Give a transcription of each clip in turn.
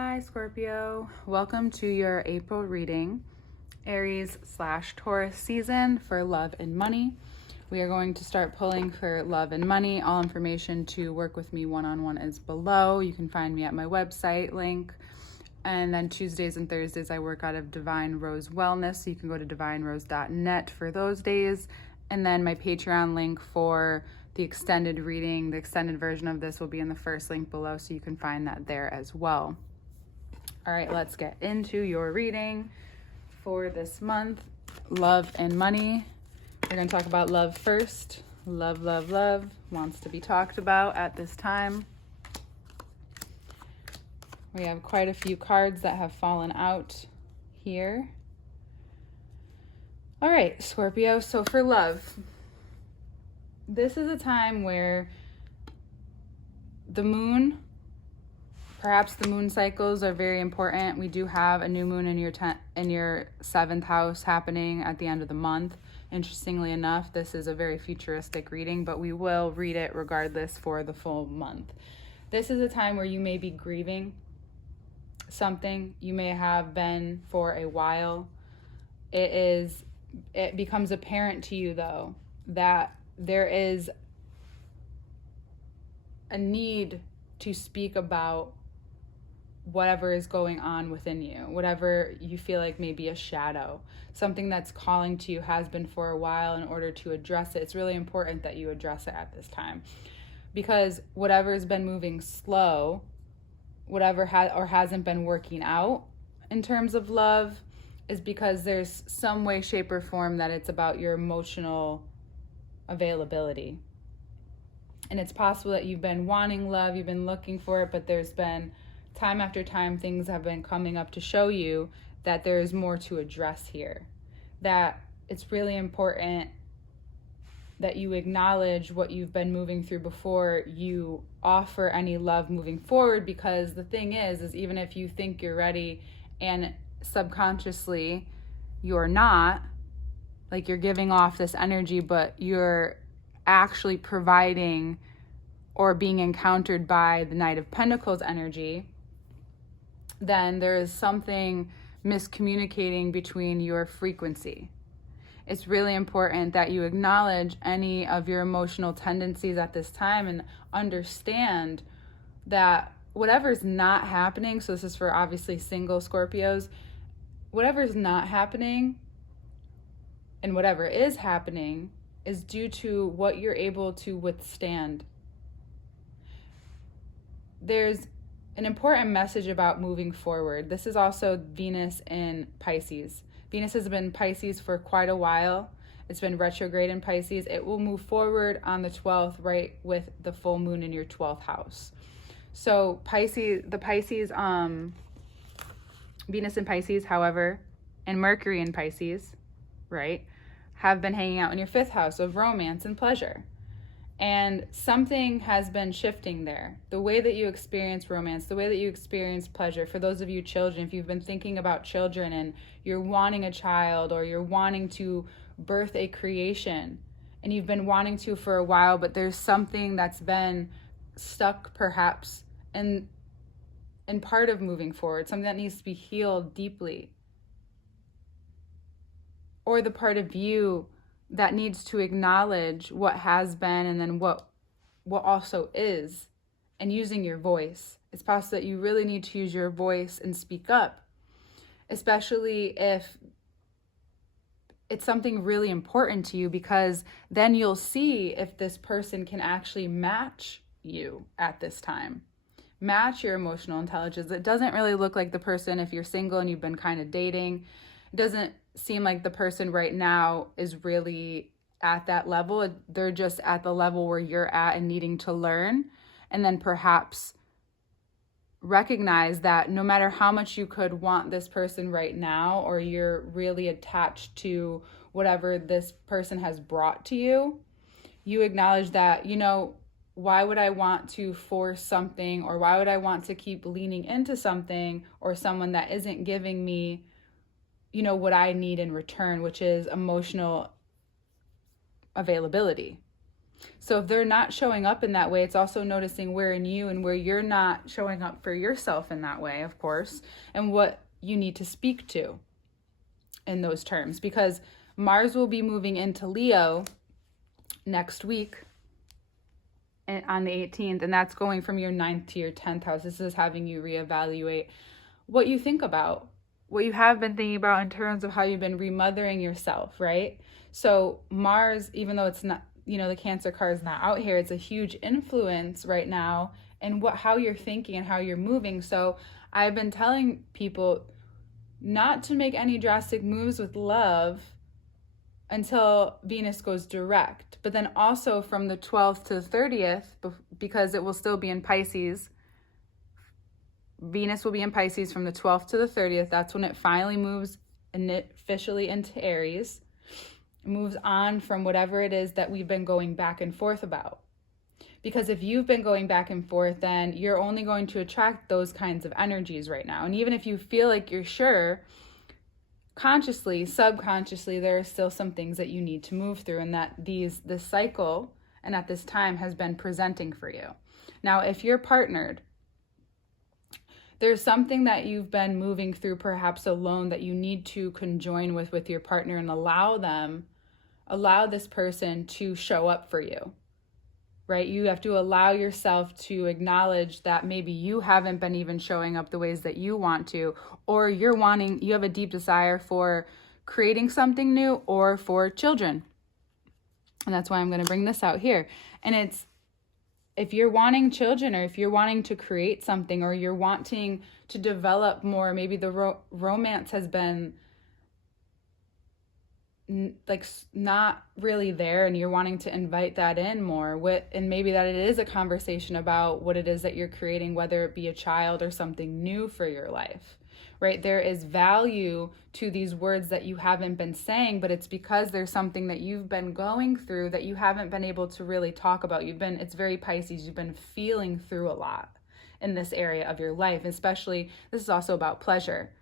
Hi, Scorpio. Welcome to your April reading, Aries/Taurus season for love and money. We are going to start pulling for love and money. All information to work with me one-on-one is below. You can find me at my website link. And then Tuesdays and Thursdays, I work out of Divine Rose Wellness. So you can go to divinerose.net for those days. And then my Patreon link for the extended reading, the extended version of this will be in the first link below. So you can find that there as well. All right, let's get into your reading for this month, love and money. We're going to talk about love first. Love wants to be talked about at this time. We have quite a few cards that have fallen out here. All right, Scorpio. So for love, this is a time where the moon, perhaps the moon cycles are very important. We do have a new moon in your seventh house happening at the end of the month. Interestingly enough, this is a very futuristic reading, but we will read it regardless for the full month. This is a time where you may be grieving something. You may have been for a while. It becomes apparent to you, though, that there is a need to speak about whatever is going on within you, whatever you feel like may be a shadow, something that's calling to you, has been for a while. In order to address it, it's really important that you address it at this time, because whatever has been moving slow, whatever hasn't been working out in terms of love, is because there's some way, shape, or form that it's about your emotional availability. And it's possible that you've been wanting love, you've been looking for it, but there's been time after time, things have been coming up to show you that there's more to address here. That it's really important that you acknowledge what you've been moving through before you offer any love moving forward. Because the thing is even if you think you're ready and subconsciously you're not, like you're giving off this energy, but you're actually providing or being encountered by the Knight of Pentacles energy, then there is something miscommunicating between your frequency. It's really important that you acknowledge any of your emotional tendencies at this time and understand that whatever's not happening, so this is for obviously single Scorpios, whatever's not happening and whatever is happening is due to what you're able to withstand. There's an important message about moving forward. This is also Venus in Pisces. Venus has been in Pisces for quite a while. It's been retrograde in Pisces. It will move forward on the 12th, right with the full moon in your 12th house. So Venus in Pisces, however, and Mercury in Pisces, right, have been hanging out in your 5th house of romance and pleasure. And something has been shifting there. The way that you experience romance, the way that you experience pleasure. For those of you children, if you've been thinking about children and you're wanting a child, or you're wanting to birth a creation and you've been wanting to for a while, but there's something that's been stuck perhaps in part of moving forward, something that needs to be healed deeply. Or the part of you that needs to acknowledge what has been and then what also is, and using your voice. It's possible that you really need to use your voice and speak up, especially if it's something really important to you, because then you'll see if this person can actually match you at this time. Match your emotional intelligence. It doesn't really look like the person, if you're single and you've been kind of dating, it doesn't seem like the person right now is really at that level. They're just at the level where you're at and needing to learn. And then perhaps recognize that no matter how much you could want this person right now, or you're really attached to whatever this person has brought to you, you acknowledge that, why would I want to force something, or why would I want to keep leaning into something or someone that isn't giving me what I need in return, which is emotional availability. So if they're not showing up in that way, it's also noticing where in you and where you're not showing up for yourself in that way, of course, and what you need to speak to in those terms. Because Mars will be moving into Leo next week on the 18th, and that's going from your 9th to your 10th house. This is having you reevaluate what you think about, what you have been thinking about in terms of how you've been remothering yourself, right? So Mars, even though it's not, the Cancer card is not out here, it's a huge influence right now in how you're thinking and how you're moving. So I've been telling people not to make any drastic moves with love until Venus goes direct. But then also from the 12th to the 30th, because it will still be in Pisces, Venus will be in Pisces from the 12th to the 30th. That's when it finally moves officially into Aries. It moves on from whatever it is that we've been going back and forth about. Because if you've been going back and forth, then you're only going to attract those kinds of energies right now. And even if you feel like you're sure, consciously, subconsciously, there are still some things that you need to move through, and that this cycle and at this time has been presenting for you. Now, if you're partnered, there's something that you've been moving through perhaps alone that you need to conjoin with your partner and allow this person to show up for you, right? You have to allow yourself to acknowledge that maybe you haven't been even showing up the ways that you want to, or you have a deep desire for creating something new or for children. And that's why I'm going to bring this out here. And if you're wanting children, or if you're wanting to create something, or you're wanting to develop more, maybe the romance has been not really there, and you're wanting to invite that in more and maybe that it is a conversation about what it is that you're creating, whether it be a child or something new for your life, right? There is value to these words that you haven't been saying, but it's because there's something that you've been going through that you haven't been able to really talk about. It's very Pisces, you've been feeling through a lot in this area of your life, especially, this is also about pleasure.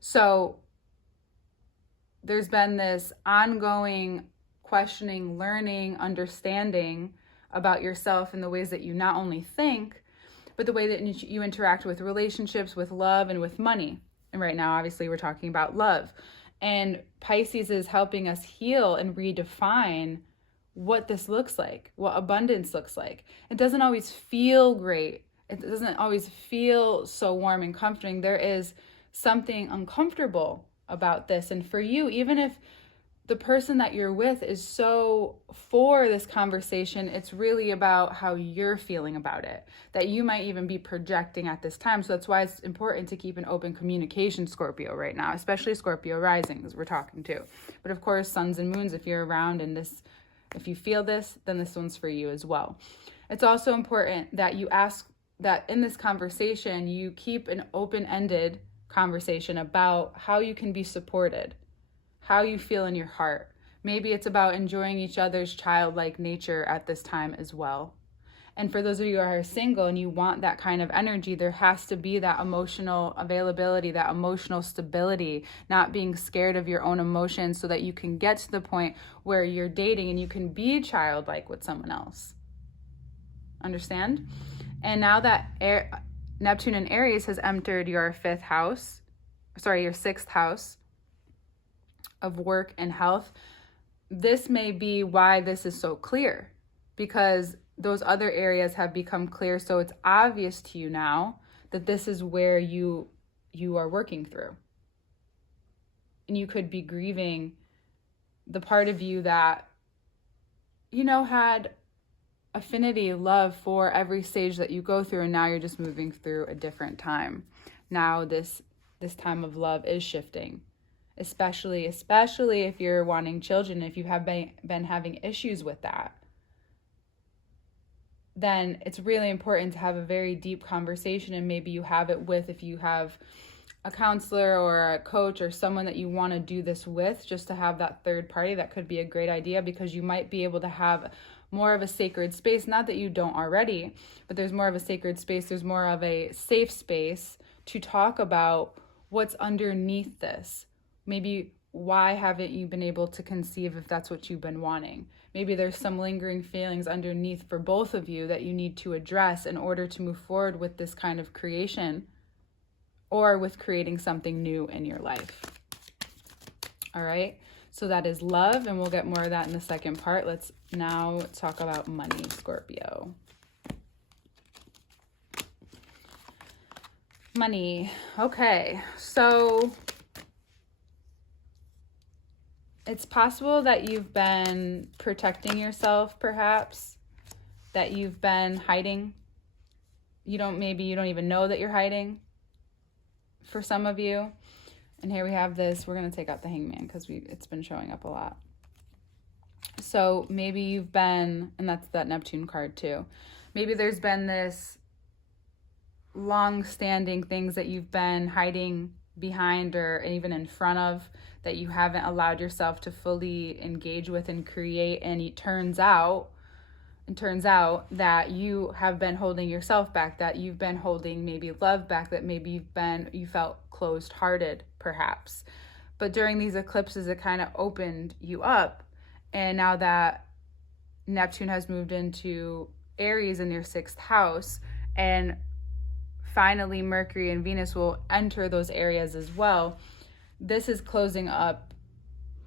So there's been this ongoing questioning, learning, understanding about yourself in the ways that you not only think, but the way that you interact with relationships, with love, and with money. And right now, obviously, we're talking about love. And Pisces is helping us heal and redefine what this looks like, what abundance looks like. It doesn't always feel great. It doesn't always feel so warm and comforting. There is something uncomfortable about this. And for you, even if the person that you're with is so for this conversation, it's really about how you're feeling about it, that you might even be projecting at this time. So that's why it's important to keep an open communication, Scorpio, right now, especially Scorpio risings we're talking to. But of course, suns and moons, if you're around and if you feel this, then this one's for you as well. It's also important that you ask that in this conversation, you keep an open-ended conversation about how you can be supported, how you feel in your heart. Maybe it's about enjoying each other's childlike nature at this time as well. And for those of you who are single and you want that kind of energy, there has to be that emotional availability, that emotional stability, not being scared of your own emotions, so that you can get to the point where you're dating and you can be childlike with someone else. Understand? And now that Neptune in Aries has entered your your 6th house of work and health, this may be why this is so clear, because those other areas have become clear. So it's obvious to you now that this is where you are working through. And you could be grieving the part of you that, had affinity, love for every stage that you go through, and now you're just moving through a different time. Now this time of love is shifting, especially if you're wanting children. If you have been having issues with that, then it's really important to have a very deep conversation, and maybe you have it if you have a counselor or a coach or someone that you want to do this with, just to have that third party. That could be a great idea, because you might be able to have more of a sacred space, not that you don't already, but there's more of a sacred space, there's more of a safe space to talk about what's underneath this. Maybe why haven't you been able to conceive if that's what you've been wanting? maybe there's some lingering feelings underneath for both of you that you need to address in order to move forward with this kind of creation or with creating something new in your life. All right, so that is love, and we'll get more of that in the second part. Let's now talk about money, Scorpio. Money. Okay, so it's possible that you've been protecting yourself, perhaps, that you've been hiding. Maybe you don't even know that you're hiding for some of you. And here we have this. We're going to take out the Hangman because it's been showing up a lot. So maybe you've been, and that's that Neptune card too. Maybe there's been this long-standing things that you've been hiding behind or even in front of that you haven't allowed yourself to fully engage with and create. And it turns out that you have been holding yourself back, that you've been holding maybe love back, that maybe you felt closed-hearted perhaps. But during these eclipses, it kind of opened you up. And now that Neptune has moved into Aries in your 6th house, and finally Mercury and Venus will enter those areas as well, this is closing up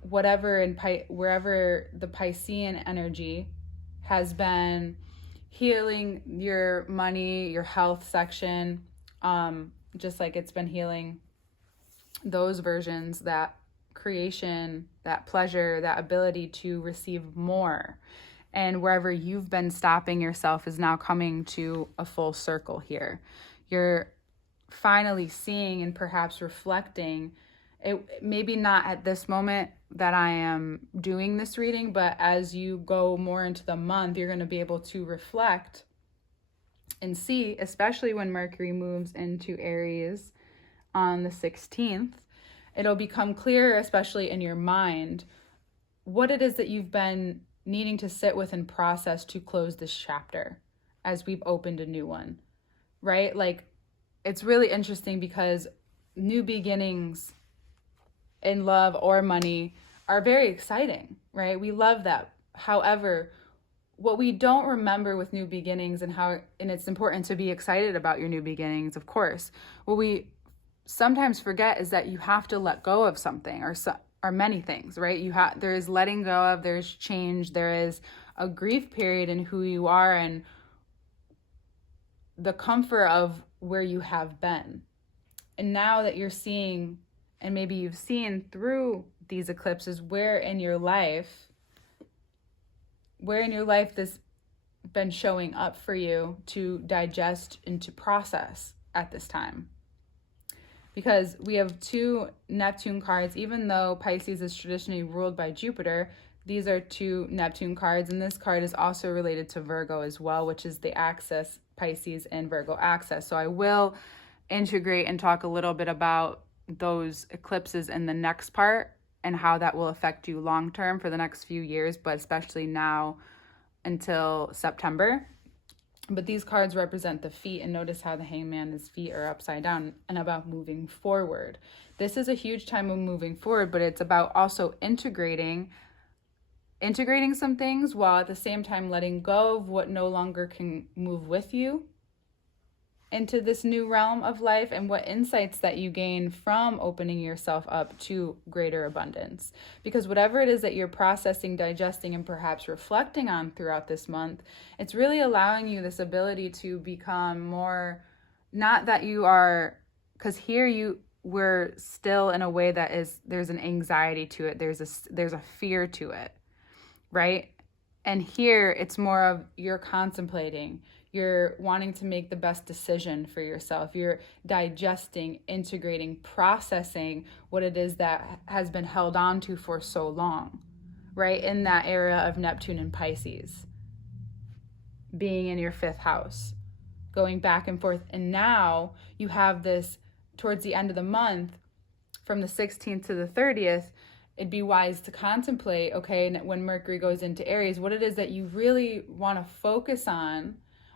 wherever the Piscean energy has been healing your money, your health section, just like it's been healing those versions, that creation, that pleasure, that ability to receive more. And wherever you've been stopping yourself is now coming to a full circle here. You're finally seeing and perhaps reflecting. It maybe not at this moment that I am doing this reading, but as you go more into the month, you're going to be able to reflect and see, especially when Mercury moves into Aries on the 16th, it'll become clear, especially in your mind, what it is that you've been needing to sit with and process to close this chapter as we've opened a new one, right? Like, it's really interesting because new beginnings in love or money are very exciting, right? We love that. However, what we don't remember with new beginnings and it's important to be excited about your new beginnings, of course. What we sometimes forget is that you have to let go of something or many things, right? There is letting go of, there's change, there is a grief period in who you are and the comfort of where you have been. And now that you're seeing, and maybe you've seen through these eclipses, where in your life this been showing up for you to digest and to process at this time. Because we have 2 Neptune cards, even though Pisces is traditionally ruled by Jupiter, these are 2 Neptune cards, and this card is also related to Virgo as well, which is the axis, Pisces and Virgo axis. So I will integrate and talk a little bit about those eclipses in the next part and how that will affect you long term for the next few years, but especially now until September. But these cards represent the feet, and notice how the Hangman, his feet are upside down, and about moving forward. This is a huge time of moving forward, but it's about also integrating some things while at the same time letting go of what no longer can move with you into this new realm of life, and what insights that you gain from opening yourself up to greater abundance. Because whatever it is that you're processing, digesting, and perhaps reflecting on throughout this month, it's really allowing you this ability to become more, not that you are, because here we're still in a way that there's an anxiety to it, there's a fear to it, right? And here it's more of you're contemplating, you're wanting to make the best decision for yourself. You're digesting, integrating, processing what it is that has been held on to for so long, right? In that era of Neptune and Pisces, being in your 5th house, going back and forth. And now you have this towards the end of the month, from the 16th to the 30th, it'd be wise to contemplate, okay, when Mercury goes into Aries, what it is that you really want to focus on.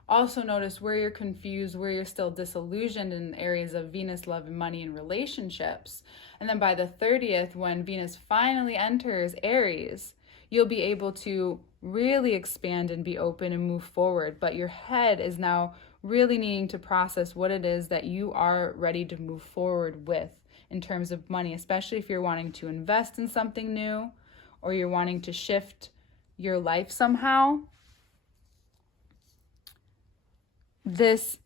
Also notice where you're confused, where you're still disillusioned in areas of Venus, love, and money, and relationships. And then by the 30th, when Venus finally enters Aries, you'll be able to really expand and be open and move forward. But your head is now really needing to process what it is that you are ready to move forward with in terms of money, especially if you're wanting to invest in something new or you're wanting to shift your life somehow. This,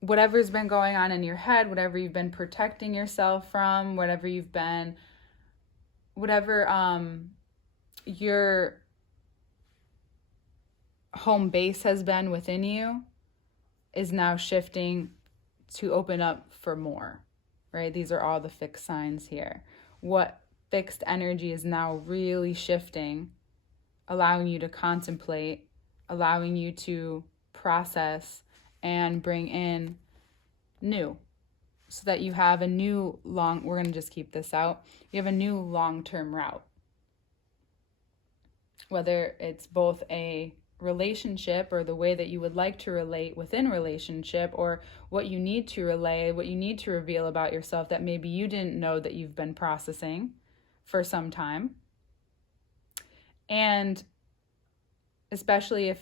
whatever's been going on in your head, whatever you've been protecting yourself from, whatever your home base has been within you, is now shifting to open up for more, right? These are all the fixed signs here. What fixed energy is now really shifting, allowing you to contemplate, allowing you to process and bring in new, so that you have a new we're going to just keep this out. You have a new long-term route. Whether it's both a relationship or the way that you would like to relate within relationship, or what you need to relay, what you need to reveal about yourself that maybe you didn't know that you've been processing for some time. And especially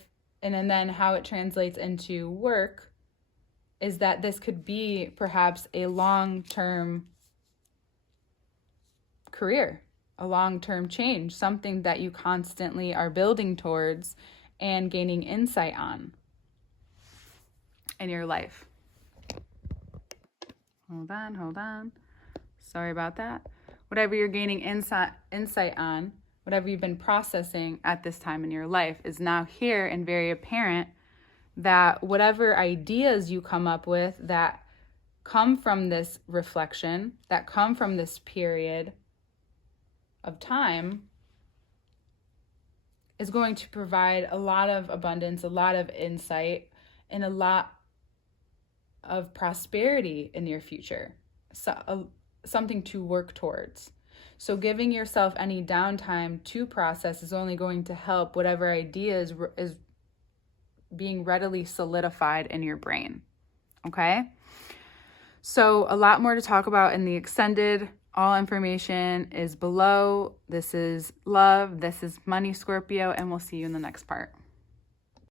and then how it translates into work is that this could be perhaps a long-term career, a long-term change, something that you constantly are building towards and gaining insight on in your life. Hold on. Sorry about that. Whatever you're gaining insight on, whatever you've been processing at this time in your life is now here and very apparent, that whatever ideas you come up with that come from this reflection, that come from this period of time, is going to provide a lot of abundance, a lot of insight, and a lot of prosperity in your future. So, something to work towards. So giving yourself any downtime to process is only going to help whatever idea is being readily solidified in your brain. Okay? So a lot more to talk about in the extended. All information is below. This is love. This is money, Scorpio, and we'll see you in the next part.